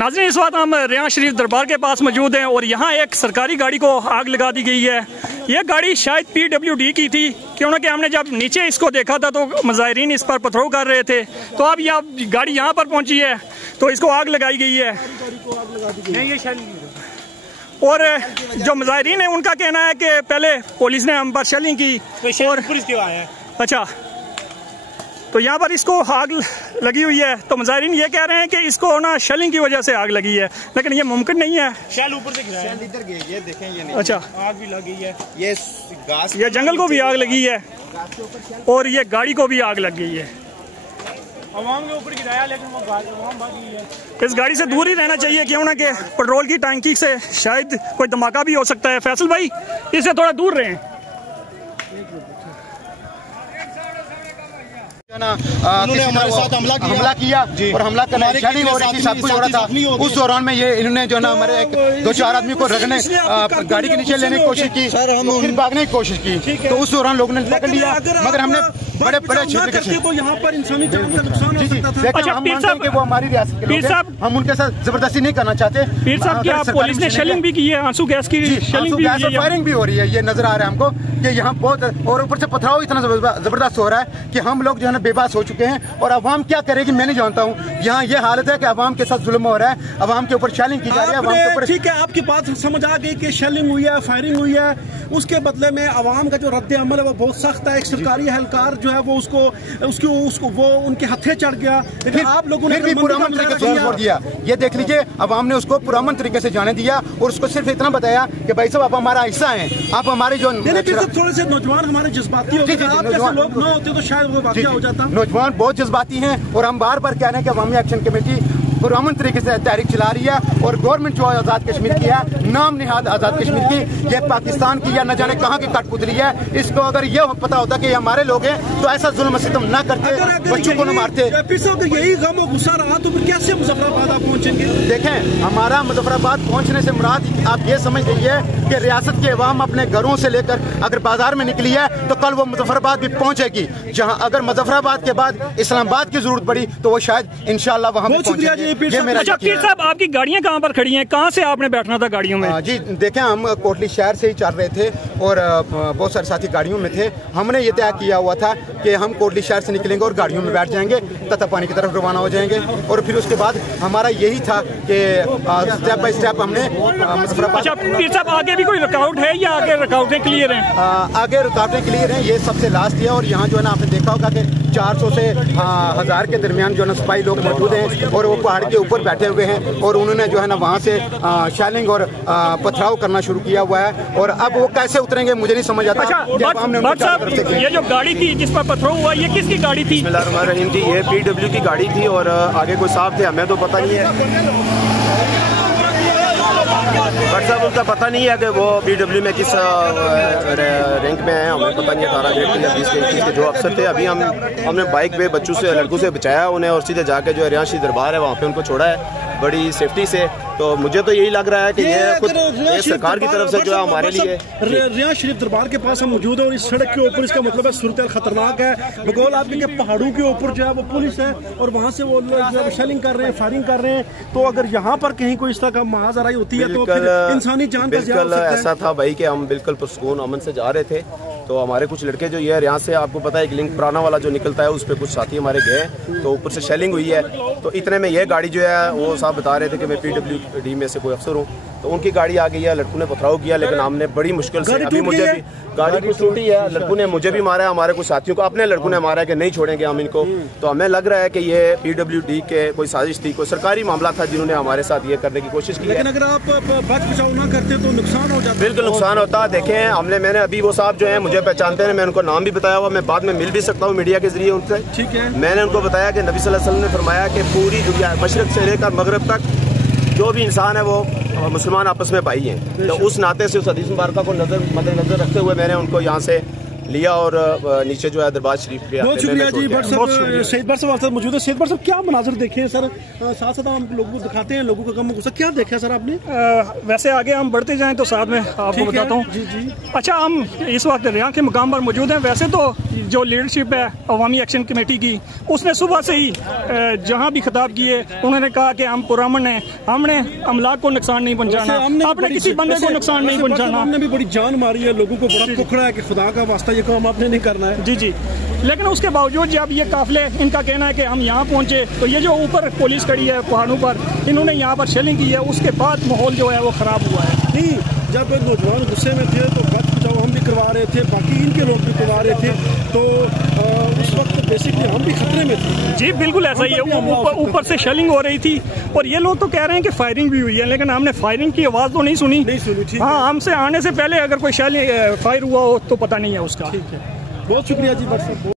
नाज़रीन, इस वक्त हम रियान शरीफ दरबार के पास मौजूद हैं और यहाँ एक सरकारी गाड़ी को आग लगा दी गई है। यह गाड़ी शायद PWD की थी, क्योंकि हमने जब नीचे इसको देखा था तो मुजाहिरीन इस पर पथराव कर रहे थे। तो अब यह गाड़ी यहाँ पर पहुँची है तो इसको आग लगाई गई है। और जो मुजाहिरीन है उनका कहना है कि पहले पुलिस ने हम पर शेलिंग की और अच्छा, तो यहाँ पर इसको आग लगी हुई है। तो मुजाहिरीन ये कह रहे हैं कि इसको ना शेलिंग की वजह से आग लगी है, लेकिन ये मुमकिन नहीं है। शेल ऊपर से गिरा है, शेल इधर गई है, देखें ये नहीं। अच्छा, आग भी लगी है, ये घास, ये जंगल को भी आग लगी है और ये गाड़ी को भी आग लग गई है। अवाम के ऊपर गिराया, लेकिन वो अवाम भाग गई है। इस गाड़ी से दूर ही रहना चाहिए, क्यों ना कि पेट्रोल की टंकी से शायद कोई धमाका भी हो सकता है। फैसल भाई, इससे थोड़ा दूर रहें। हमारे साथ हमला किया और हमला करने शेलिंग हो रही थी, सब कुछ हो रहा था। उस दौरान में ये इन्होंने जो ना हमारे 2-4 आदमी को रखने गाड़ी के नीचे लेने की कोशिश की, फिर भागने की कोशिश की। तो उस दौरान लोगों ने पकड़ लिया, मगर हमने बड़े बड़े क्षेत्र के यहाँ पर इंसानी जान का नुकसान हो सकता था। हम मानते हैं कि वो हमारी रियासत के लोग हैं, हम उनके साथ जबरदस्ती नहीं करना चाहते। पीर साहब, क्या पुलिस ने शेलिंग भी की है? आंसू गैस की शेलिंग भी, फायरिंग भी हो रही है, ये नजर आ रहा है हमको कि यहाँ बहुत, और ऊपर से पथराव इतना जबरदस्त हो रहा है कि हम लोग जो है ना बेबस हो चुके हैं। और अवाम क्या करेगी मैं नहीं जानता हूँ। यहाँ ये हालत है कि अवाम के साथ जुल्म हो रहा है, अवाम के ऊपर शेलिंग की जा रही है, अवाम के ऊपर। ठीक है, आपकी बात समझ आ गई कि शेलिंग हुई है, फायरिंग हुई है, उसके बदले में अवाम का जो रद्द अमल है वो बहुत सख्त है। एक सरकारी एहलकार जो है वो उसको वो उनके हथे चढ़ गया, लेकिन आप लोगों ने भी पुरअमन तरीके से छोड़ दिया। ये देख लीजिए, अवाम ने उसको पुरअमन तरीके से जाने दिया और उसको सिर्फ इतना बताया कि भाई साहब आप हमारा हिस्सा हैं, आप हमारे जो थोड़े से नौजवान हमारे जज्बाती हो गए, आप जैसे लोग ना होते तो शायद वो वाकया हो जाता। नौजवान बहुत जज्बाती हैं और हम बार बार कह रहे हैं कि अवामी एक्शन कमेटी पुरअमन तरीके से तहरीक चला रही है। और गवर्नमेंट जो आज़ाद कश्मीर की है, नाम निहाद आज़ाद कश्मीर की, ये पाकिस्तान की या न जाने कहाँ की कठपुतली है। इसको अगर ये पता होता कि ये हमारे लोग हैं तो ऐसा जुल्म सितम न करते, बच्चों को न मारते। यही गम और गुस्सा रहा तो फिर कैसे मुजफ्फराबाद आप पहुँचेंगे? देखें, हमारा मुजफ्फराबाद पहुँचने से मुराद आप ये समझ लीजिए कि रियासत के अवाम अपने घरों से लेकर अगर बाजार में निकली है तो कल वो मुजफ्फराबाद भी पहुँचेगी। जहाँ अगर मुजफ्फराबाद के बाद इस्लामाबाद की जरूरत पड़ी तो वो शायद इंशाल्लाह वहाँ पहुँचेगी। अच्छा पीर साहब, आपकी गाड़ियाँ कहाँ पर खड़ी हैं? कहाँ से आपने बैठना था गाड़ियों में? जी देखें, हम कोटली शहर से ही चल रहे थे और बहुत सारे साथी गाड़ियों में थे। हमने ये तय किया हुआ था कि हम कोटली शहर से निकलेंगे और गाड़ियों में बैठ जाएंगे, तत्तापानी की तरफ रवाना हो जाएंगे। और फिर उसके बाद हमारा यही था कि स्टेप बाय स्टेप हमने अच्छा पीर साहब, आगे भी कोई रुकावट है या आगे रुकावटें क्लियर हैं? आगे रुकावटें क्लियर हैं, ये सबसे लास्ट है। और यहाँ जो है ना आपने देखा होगा कि 400 से 1000 के दरमियान जो है ना सिपाही लोग मौजूद हैं और वो पहाड़ के ऊपर बैठे हुए हैं और उन्होंने जो है ना वहाँ से शेलिंग और पथराव करना शुरू किया हुआ है। और अब वो कैसे उतरेंगे मुझे नहीं समझ आता। ये जो गाड़ी थी जिस पर पथराव हुआ, ये किसकी गाड़ी थी? ये PW की गाड़ी थी और आगे कोई साहब थे, हमें तो पता नहीं है। डॉक्टर साहब उनका पता नहीं है कि वो PW में किस रैंक में है, हमें पता नहीं है 18 ग्रेड के या 20 ग्रेड के जो अफसर थे। अभी हमने बाइक पे बच्चों से लड़कों से बचाया उन्हें और सीधे जाके जो रियाशी दरबार है वहाँ पे उनको छोड़ा है बड़ी सेफ्टी से। तो मुझे तो यही लग रहा है कि ये खुद सरकार की तरफ से जो है हमारे लिए रियाज शरीफ दरबार के पास हम मौजूद है और इस सड़क के ऊपर इसका मतलब है सूरत खतरनाक है। बगौल आपके पहाड़ों के ऊपर जो है वो पुलिस है और वहाँ से वो शेलिंग कर रहे हैं, फायरिंग कर रहे हैं। तो अगर यहाँ पर कहीं कोई इस तरह का महाजराई होती है तो इंसानी जान का बिल्कुल ऐसा था भाई कि हम बिल्कुल पुरसकून अमन से जा रहे थे। तो हमारे कुछ लड़के जो ये यहाँ से आपको पता है एक लिंक पुराना वाला जो निकलता है उस पर कुछ साथी हमारे गए तो ऊपर से शेलिंग हुई है। तो इतने में ये गाड़ी जो है वो साहब बता रहे थे कि मैं PWD में से कोई अफसर हूँ, तो उनकी गाड़ी आ गई है। लड़कों ने पथराव किया लेकिन हमने बड़ी मुश्किल से, अभी मुझे भी गाड़ी की छूटी है, लड़कों ने मुझे भी मारा है, हमारे कुछ साथियों को अपने लड़कों ने मारा है कि नहीं छोड़ेंगे हम इनको। तो हमें लग रहा है कि ये PWD के कोई साजिश थी, कोई सरकारी मामला था जिन्होंने हमारे साथ ये करने की कोशिश की। लेकिन अगर आप बच बचाव ना करते तो नुकसान हो जाता। बिल्कुल नुकसान होता। देखें मैंने अभी वो साहब जो है मुझे पहचानते हैं, मैं उनको नाम भी बताया हुआ, मैं बाद में मिल भी सकता हूँ मीडिया के जरिए उनसे। ठीक है, मैंने उनको बताया कि नबी सल्लल्लाहु अलैहि वसल्लम ने फरमाया कि पूरी दुनिया मशरक से लेकर मगरब तक जो भी इंसान है वो मुसलमान आपस में भाई हैं। तो उस नाते से उस हदीस मुबारका को मद्देनजर रखते हुए मैंने उनको यहाँ से लिया और नीचे जो है दरबार शरीफ पे। बहुत शुक्रिया जी। शहीद भट साहब मौजूद है। शहीद भट साहब क्या मनाजर देखे हैं सर, साथ साथ हम लोगों को दिखाते हैं, लोगों का कम गुस्सा क्या देखा सर आपने? वैसे आगे हम बढ़ते जाएं तो साथ में आपको बताता हूँ। अच्छा, हम इस वक्त रियां के मुकाम पर मौजूद हैं। वैसे तो जो लीडरशिप है अवामी एक्शन कमेटी की, उसने सुबह से ही जहाँ भी खिताब किए उन्होंने कहा कि हम पुरअमन हैं, हमने अमलाक को नुकसान नहीं पहुँचाना, आपने किसी बंदे को नुकसान नहीं पहुँचाना। हमने भी बड़ी जान मारी है, लोगों को बड़ा पुखड़ा है कि खुदा का वास्ता ये काम आपने नहीं करना है। जी जी, लेकिन उसके बावजूद जब ये काफिले, इनका कहना है कि हम यहाँ पहुँचे तो ये जो ऊपर पुलिस खड़ी है पहाड़ों पर, इन्होंने यहाँ पर शेलिंग की है, उसके बाद माहौल जो है वो ख़राब हुआ है। नहीं, जब नौजवान गुस्से में थे तो बच बचाव हम भी करवा रहे थे, बाकी इनके लोग भी करवा रहे थे, तो उस वक्त बेसिकली हम भी खतरे में थे। जी बिल्कुल ऐसा ही है। ऊपर से शेलिंग हो रही थी और ये लोग तो कह रहे हैं कि फायरिंग भी हुई है, लेकिन हमने फायरिंग की आवाज़ तो नहीं सुनी। हाँ, हमसे आने से पहले अगर कोई शेलिंग फायर हुआ हो तो पता नहीं है उसका। ठीक है, बहुत शुक्रिया जी भट साहब।